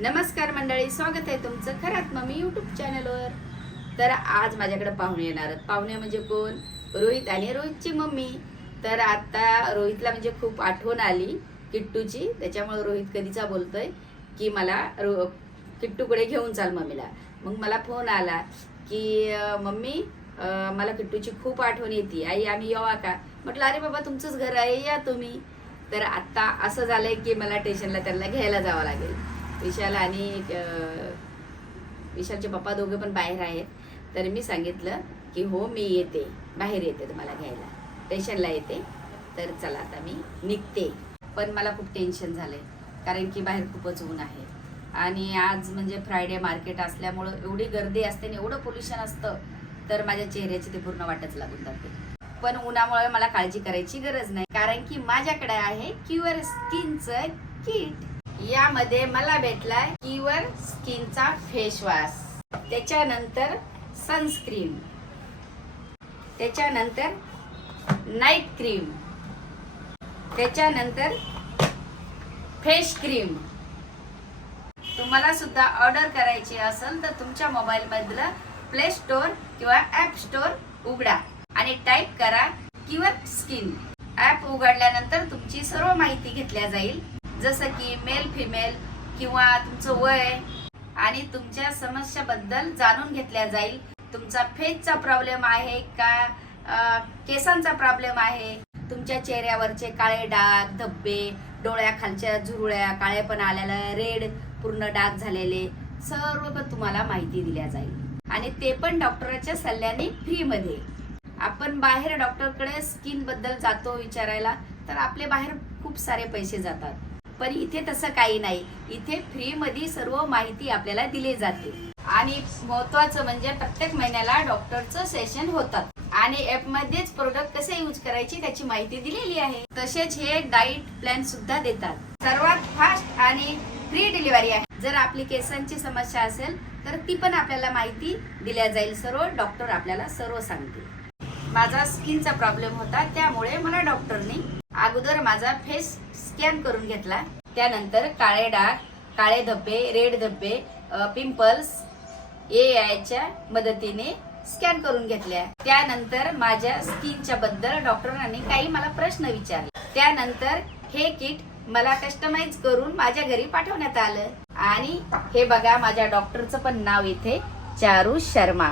नमस्कार मंडळी स्वागत आहे तुमचं खरात मम्मी यूट्यूब चॅनलवर तर आज माझ्याकडे पाहुणे येणार आहेत. पाहुणे म्हणजे कोण? रोहित आणि रोहितची मम्मी. तर आता रोहितला म्हणजे खूप आठवण आली किट्टूची. त्याच्यामुळे रोहित कधीचा बोलतोय की मला रो किट्टूकडे घेऊन चाल मम्मीला. मग मला फोन आला की मम्मी मला किट्टूची खूप आठवण येते. आई आम्ही येवा का? म्हटलं अरे बाबा तुमचंच घर आहे. या तुम्ही. तर आत्ता असं झालंय की मला स्टेशनला त्यांना घ्यायला जावं लागेल. विशाल आणि विशालचे पप्पा दोघे पण बाहेर आहेत. तर मी सांगितलं की हो मी येते. बाहेर येते तुम्हाला घ्यायला. स्टेशनला येते. तर चला आता मी निघते. पण मला खूप टेन्शन झालंय. कारण की बाहेर खूपच ऊन आहे. आणि आज म्हणजे फ्रायडे मार्केट असल्यामुळं एवढी गर्दी असते आणि एवढं पोल्युशन असतं तर माझ्या चेहऱ्याची ते पूर्ण वाटच लागून जाते. पण उन्हामुळे मला काळजी करायची गरज नाही. कारण की माझ्याकडे आहे क्युअर स्किनचं किट यामध्ये मला भेटलाय कीवर स्किनचा फेस वॉश. त्याच्यानंतर सनस्क्रीन. त्याच्यानंतर नाईट क्रीम. त्याच्यानंतर फेस क्रीम. तुम्हाला सुद्धा ऑर्डर करायची असेल तर तुमच्या मोबाईल मधलं प्ले स्टोअर किंवा ऍप स्टोअर उघडा आणि टाईप करा किंवा स्किन. ऍप उघडल्यानंतर तुमची सर्व माहिती घेतल्या जाईल. जसं की मेल फिमेल किंवा तुमचं वय आणि तुमच्या समस्याबद्दल जाणून घेतल्या जाईल. तुमचा फेसचा प्रॉब्लेम आहे का केसांचा प्रॉब्लेम आहे? तुमच्या चेहऱ्यावरचे काळे डाग धब्बे डोळ्याखालच्या झुरळ्या काळेपण आलेला रेड पूर्ण डाग झालेले सर्व पण तुम्हाला माहिती दिल्या जाईल. आणि ते पण डॉक्टराच्या सल्ल्याने फ्रीमध्ये आपण बाहेर डॉक्टरकडे स्किनबद्दल जातो विचारायला तर आपले बाहेर खूप सारे पैसे जातात. पण इथे तसं काही नाही. इथे फ्री मध्ये सर्व माहिती आपल्याला दिली जाते. आणि महत्वाचं म्हणजे प्रत्येक महिन्याला डॉक्टरचं सेशन होतात. आणि ऍप मध्येच प्रोडक्ट कसे यूज करायचे त्याची माहिती दिलेली आहे. तसेच हे डाईट प्लॅन सुद्धा देतात. सर्वात फास्ट आणि फ्री डिलिव्हरी आहे. जर आपली केसांची समस्या असेल तर ती पण आपल्याला माहिती दिल्या जाईल. सर्व डॉक्टर आपल्याला सर्व सांगतील. माझा स्किनचा प्रॉब्लेम होता त्यामुळे मला डॉक्टरनी अगोदर माझा फेस स्कॅन करून घेतला. त्यानंतर काळे डाग काळे धब्बे रेड धब्बे पिंपल्स ए आयच्या मदतीने स्कॅन करून घेतल्या. त्यानंतर माझ्या स्किनच्या बद्दल डॉक्टरांनी काही मला प्रश्न विचारले. त्यानंतर हे किट मला कस्टमाइज करून माझ्या घरी पाठवण्यात आलं. आणि हे बघा माझ्या डॉक्टरचं पण नाव इथे चारू शर्मा.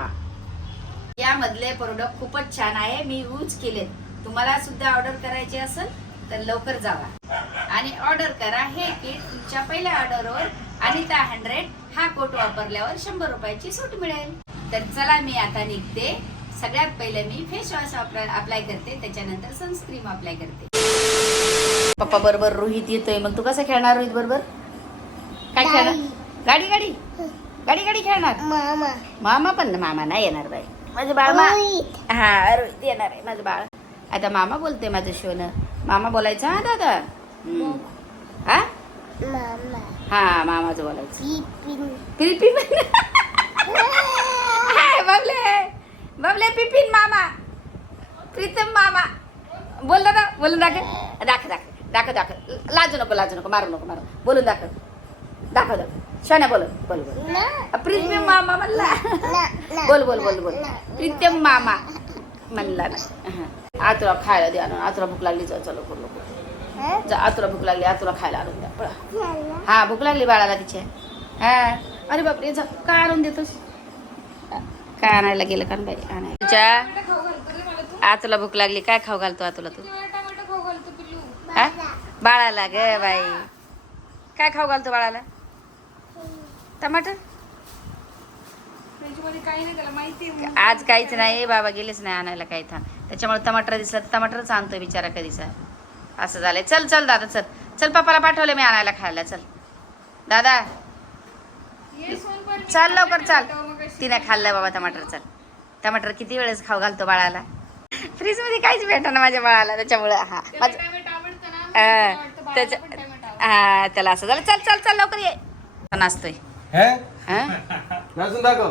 यामधले प्रोडक्ट खूपच छान आहे. मी यूज केलेत. तुम्हाला सुद्धा ऑर्डर करायचे असेल तर लवकर जावा. आणि ऑर्डर करा. हे किट तुमच्या पहिल्या ऑर्डरवर आणि त्या हंड्रेड हा कोट वापरल्यावर शंभर रुपयाची सूट मिळेल. तर चला मी आता निघते. सगळ्यात पहिले मी फेस वॉश अप्लाय करते. त्याच्यानंतर सनस्क्रीम अप्लाय करते. पप्पा बरोबर रोहित येतोय. मग तू कसं खेळणार रोहित बरोबर? काय खेळणार? गाडी गाडी. गाडी गाडी खेळणार? मामा. मामा पण ना मामा नाही येणार बाई. माझं बाळ. हा रोहित येणार आहे. माझं बाळ. आता मामा बोलते माझं शोन मामा बोलायचं हा दादा. हा? मामा. हा मामाचं बोलायचं. पिपिन. पिपिन? हाय, बबले. बबले पिपिन मामा. प्रीतम मामा. बोल दादा. बोलून दाखव. दाखव दाखव. दाखव दाखव. लाजू नको लाजू नको. मारू नको मारू बोलून दाखव. दाखव दाखव. शोन्या बोल बोल. बोल प्रीतम मामा म्हणला. बोल बोल बोल बोल. प्रीतम मामा म्हणला. ना हा. आतुला खायला द्या ना. आतुला भूक लागली जा चलो बोल हा? जा आतुला भूक लागली आतुला खायला आणून द्या. पळा. हा भूक लागली बाळाला तिच्या हा. अरे बापरे जा. काय आणून देतोस? काय आणायला गेलं का बाई? आणायला. तिच्या आतुला भूक लागली. काय खाऊ घालतो आतुला तू? हा? बाळाला ग बाई. काय खाऊ घालतो बाळाला? टमाटर? आज काहीच नाही. बाबा गेलेच नाही आणायला काही थांब. त्याच्यामुळे टमाटर दिसला तर टमाटरच आणतोय बिचारा कधीचा. असं झालंय. चल चल दादा चल. चल पप्पाला पाठवलं मी आणायला खायला. चल. दादा. चल लवकर चल. तिने खाल्लं बाबा टमाटर चल. टमाटर किती वेळेस खाऊ घालतो बाळाला? फ्रीजमध्ये काहीच भेटा ना माझ्या बाळाला त्याच्यामुळे. हा त्याच्या हा त्याला असं झालं. चल चल चल लवकर ये. नाचतोय. हे? हा? दाखव.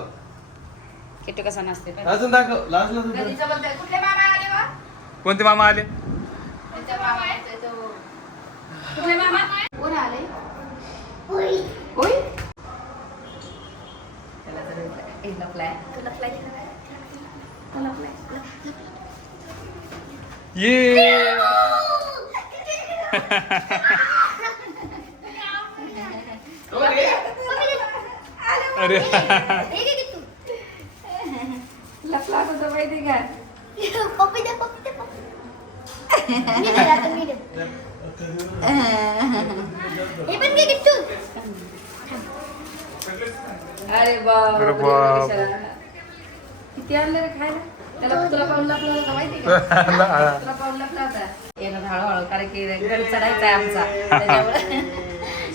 किती कसा नाचतोय दाखव. कोणते मामा आले? ये. अरे. लपला होता माहिती का पप्पी दे पप्पी दे पप्पी मी दे आता मी दे हे पण घे किट्टू अरे बाप अरे बाप. किती आणलं रे खायला? त्याला तुला पाऊल होता माहिती का? तुला पाऊल लपला होता. येणं हळूहळू कारण की गड चढायचा आहे आमचा. त्याच्यामुळे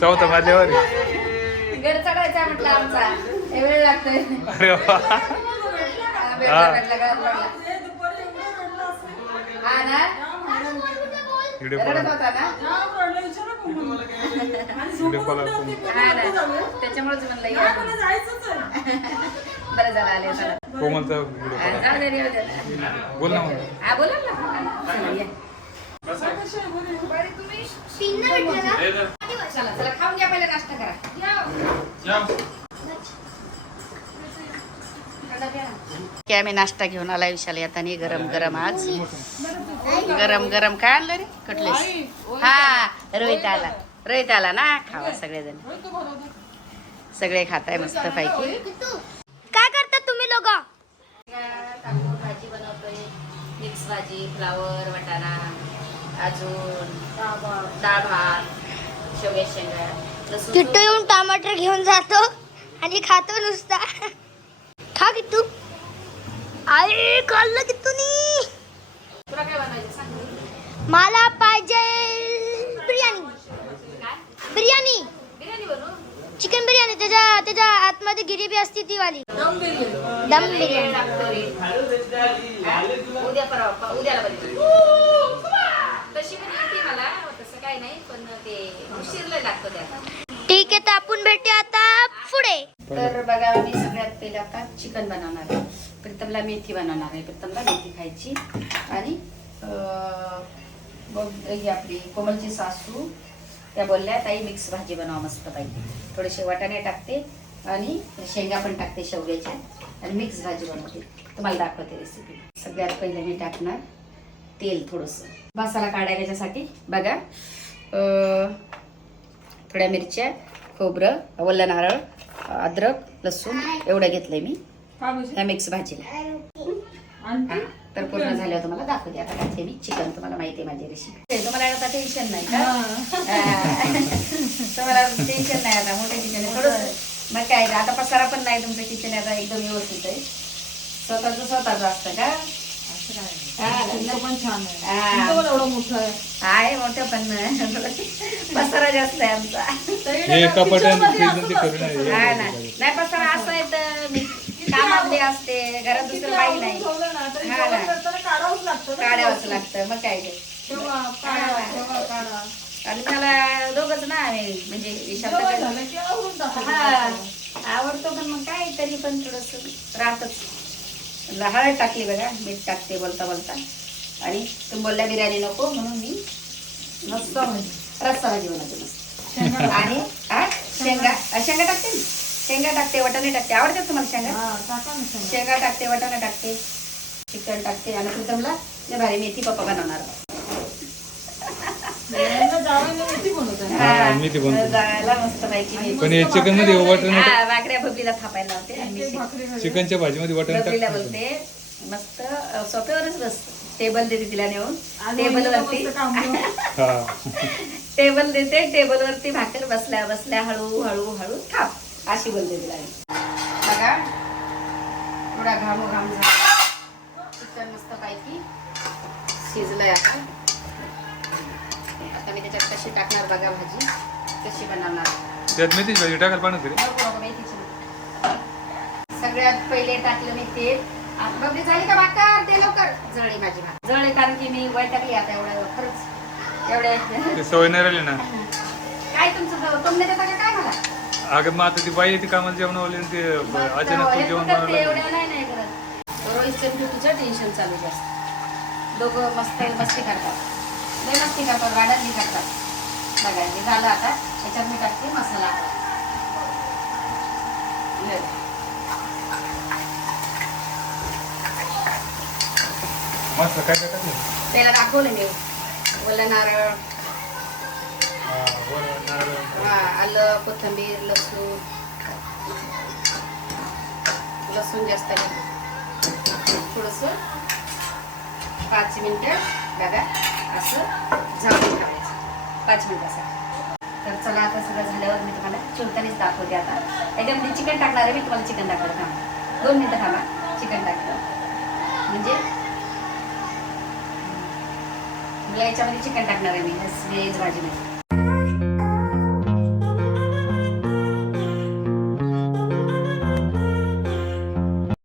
चौथा माझ्यावर आहे. गड चढायचा आहे म्हटलं आमचा. हे वेळ लागतोय. अरे वा. हा, वेळ हा. लागला, गळात पडला. हा ना? व्हिडिओ रडत कॉल होता ना? व्हिडिओ कॉल करून. हा ना. त्याच्यामुळेच म्हणलं या. बरं झालं आले चला कोमलचा व्हिडिओ हा, कॉल जाऊ दे, येऊ दे. बोल ना मग. हा बोला ना. चला, या. तीन ना भेटलं ना? चला चला खाऊन घ्या पहिले नाश्ता करा. की आम्ही नाश्ता घेऊन आला विशाल येताना गरम गरम आज. गरम गरम काय आणलं रे? कटलेस. हा रोहित आला. रोहित आला ना? खावा सगळेजण. सगळे खाताय मस्त पैकी. काय करतात तुम्ही लोक भाजी बनवतोय. मिक्स भाजी फ्लावर वाटाणा अजून डाळ भात शेवगे शेंगा किट्टू येऊन टमाटर घेऊन जातो आणि खातो नुसता. खा किट्टू आई खाल्लं किट्टूनी तुला काय बनवायचं सांग मला पाहिजे बिर्याणी. बिर्याणी. बिर्याणी बनवू? चिकन बिर्याणी. त्याच्या त्याच्या आतमध्ये गिरेबी असते ती वाली दम बिर्याणी? उद्या परवा प- उद्याला बनवेल. तशी पण येते मला. तसं काही नाही पण ते उशीर लय लागतो त्यात. ठीक आहे तर आपण भेटूया आता पुढे. तर बघा मी सगळ्यात पहिले आता चिकन बनवणार आहे. प्रीतमला मेथी बनवणार आहे. प्रीतमला मेथी खायची. आणि ही आपली कोमलची सासू त्या बोलल्या ताई मिक्स भाजी बनवा मस्त पाहिजे थोडेसे वाटाणे टाकते आणि शेंगा पण टाकते शेवग्याच्या. आणि मिक्स भाजी बनवते. तुम्हाला दाखवते रेसिपी सगळ्यात पहिले मी टाकणार तेल थोडंसं. मसाला काढायला त्याच्यासाठी बघा थोड्या मिरच्या खोबरं ओलं नारळ अद्रक लसूण एवढं घेतलंय मी. या मिक्स भाजीला. तर पूर्ण झाल्यावर तुम्हाला दाखवते आता घातले मी. चिकन तुम्हाला माहिती आहे माझी रेसिपी तुम्हाला आता टेन्शन नाही का. तुम्हाला टेन्शन नाही आता मोठं किचन आहे. थोडं मग काय आता पसारा पण नाही तुमचं किचन आता एकदम व्यवस्थित आहे. स्वतःच स्वतःच असतं का? हा, हा. आहे. मोठं पण पसारा जास्त आहे आमचा. हे करून आहे. हा ना नाही पसारा असं आहे तर मी कामातली असते घरात दुसरं काही नाही. काढावंच लागतं मग काय ते. आणि मला दोघच ना आम्ही म्हणजे विशाल हा आवडतो पण मग काय तरी पण थोडस राहतच. हळद टाकली बघा मीठ टाकते बोलता बोलता. आणि तुम्ही बोलल्या बिर्याणी नको म्हणून मी मस्त रस्सा भाजी बनवते मस्त आणि शेंगा शेंगा टाकते ना शेंगा टाकते वटाणे टाकते. आवडतात तुम्हाला शेंगा? शेंगा. टाकते वटाणा टाकते चिकन टाकते आणि प्रीतमला लय भारी मेथी पप्पा बनवणार. हा. पण हे चिकनमध्ये हा, वाकड्या थापायला मी चिकनच्या भाजीमध्ये वाटण बोलते मस्त अ, सोफ्यावरच बस टेबल देते तिला नेऊन. टेबल वरती. हा. टेबल देते टेबल वरती भाकर बसल्या बसल्या हळू हळू हळू थाप अशी बोलते तिला. बघा थोडा घाम घाम झाला. चिकन मस्त पैकी शिजलंय आता. आता मी त्याच्यात कशी टाकणार बघा भाजी कशी बनवणार. त्यात मेथीची भाजी टाकायला. सगळ्यात पहिले टाकलं मी तेल आता बबली झाली का भाकर? ते लवकर. जळली माझी भाकर. जळली कारण की मी वैतागली आता एवढ्या खरंच एवढे. ते सवय नाही राहिली ना. काय तुमचं तुमने काय अगं मग आता ती बाई ती कामाला जेवण आली आणि ते अचानक तू जेवण रोहित नाही. करत. तुझं टेन्शन चालू जास्त दोघं मस्त मस्ती करतात. लय मस्ती करतात गाड्यांनी करतात. बघा हे झालं आता. त्याच्यात मी टाकते मसाला. मस्त काय त्याला दाखवलं मी. ओला नारळ. हा, आलं कोथिंबीर लसूण. लसूण जास्त थोडस पाच मिनिटं बघा असं झाकून ठेवायचं. पाच मिनिटासाठी. तर चला आता सगळं झाल्यावर मी तुम्हाला चिवतानीच दाखवते आता. त्याच्यामध्ये चिकन टाकणार आहे मी तुम्हाला चिकन दाखवलं थांबा. दोन मिनिटं थांबा. चिकन टाकलं. म्हणजे याच्यामध्ये चिकन टाकणार आहे मी. व्हेज भाजीमध्ये